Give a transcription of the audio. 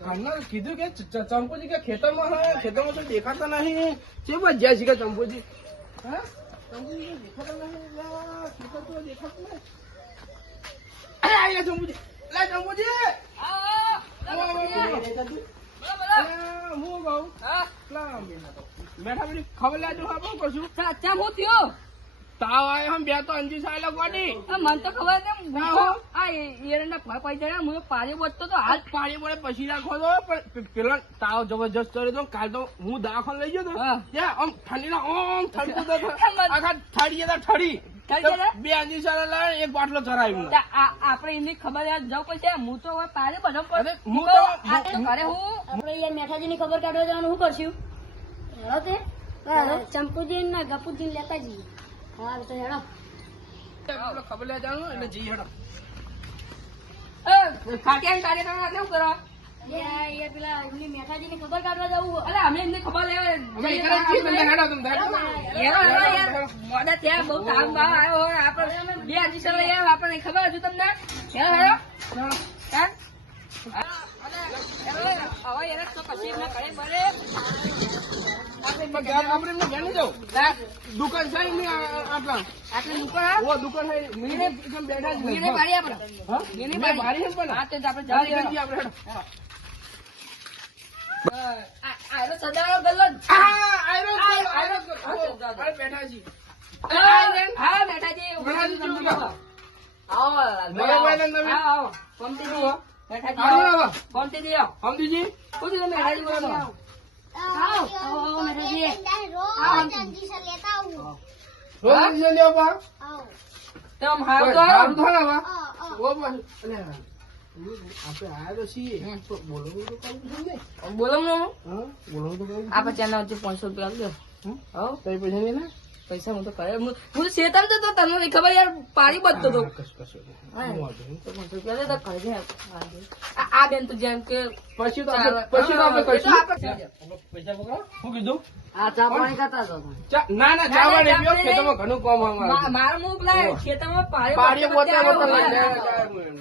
હમણાં કીધું કે ચંપુજી કે ખેતરમાં હે? ખેતરમાં તો દેખાતા નહીં જે બસ જ્યાં છે કે ચંપુજી? હા? ચંપુજી દેખાતા નહીં ખેતર તો દેખાતું નહીં. અરે આ રહ્યા ચંપુજી. લા ચંપુજી. આવો, આવો, આવો. હું. કહું? બેઠા બેઠી ખબર લેજો હા કશું સાચા હું થયો? તાવ આવ્યો હમ બે તો અંજી સાયલા ગોડી મને તો ખબર છે. આ એરંડા ફળ પાઈ ચડ્યા હું પાણી બોલતો તો આજ પાણી બોલે પછી રાખો તો પણ પેલો તાવ જબરજસ્ત કર્યો તો કાલ તો હું દાખલ લઈ ગયો તો હા. ત્યાં આમ ઠંડીના ઓમ ઠરતું તો આખા ઠરી જતા ઠરી? બે અંજી સારા લાવે એક બાટલો ચરાવ્યું આપણે એમની ખબર યાર જવું પડશે હું તો હવે પાણી બધો હું તો- ઘરે હું. આપણે યાર મેઠાજી ની ખબર કાઢવા જવાનું હું કરશું? ચંપુજી ના ગપુજી લેતા જઈએ. હા તો હેડો. ખબર લે જાણું એટલે હેડો. કાર્યક્રમ કેવું કરો? ખબર કાઢવા જવું અરે અમે એમની ખબર લેવા ત્યાં બહુ આવ્યો હોય. આપણે બે લઈ આવ્યા. આપણને ખબર હજુ તમને? હવે એને તો પછી એમને ઘરે બરે. દુકાન છે આટલા આટલે દુકાન હા? ઓ દુકાન છે મીને એકદમ બેઠા જ મીને. બારી આપણે. હા? મીને બારી. પણ. હા, તો જ આપણે જઈએ. જઈએ આપણે હેડો. આ- આ હેરો સદારો ગલ્લો જ. આ, આયરો જ આયરો જ ગયો. આ, ઓ, આ, આ, અરે બેઠા જી હા, બેઠાજી. બેઠાજી કેવું લાગે? આવો? આવો, આવો. જી બેઠા જી આવો. જી પંક્તિજી જી થયું તમે બેઠા જી? આવો પાંચસો રૂપિયા આપજો? પૈસા હું તો કરે હું હું તો તમને ખબર યાર. પાણી બધતો તો. આ બેન તો જેમ કે પછી તો. પછી. શું કીધું? ચા પાણી કરતા ના ના ચા પાણી ઘણું કામ અમારે મુખ લાય ખેતરમાં પાણી